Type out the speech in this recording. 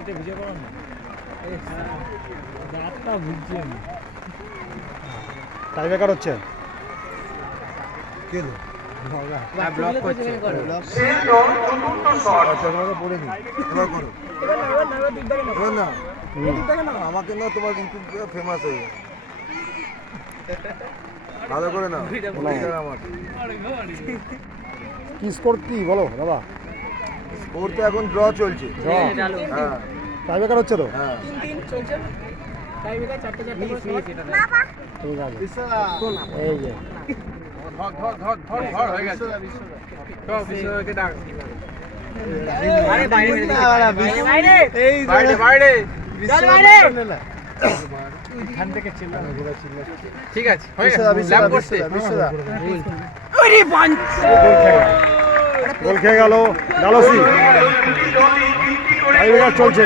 সেটা ভিডিও করো না। এই রাতটা বুঝছি আমি। টাই ব্রেকার হচ্ছে কে ব্লক করছে। পড়ে নি এবার করো এবার না আমাকে না তোমার ইউটিউব ফেমাস হয়ে যাবে ভালো করে না আমার কি স্কোর কি বলো দাদা? ওর তো এখন ড্র চলছে হ্যাঁ টাই ব্রেকার হচ্ছে তো? হ্যাঁ 3-3 চলছে। টাই ব্রেকার 4-4 করে ঠিক আছে এই যে ধর হয়ে গেছে। তো বিশ্বকে ডাক। আরে বাইরে বাইরে এই বাইরে বাইরে চল বাইরে এখান থেকে ছিল। ঠিক আছে হয়ে গেছে ল্যাপ করতে ওরে পাঁচ গোল খেয়ে গেল ডালসি। টাই ব্রেকার চলছে।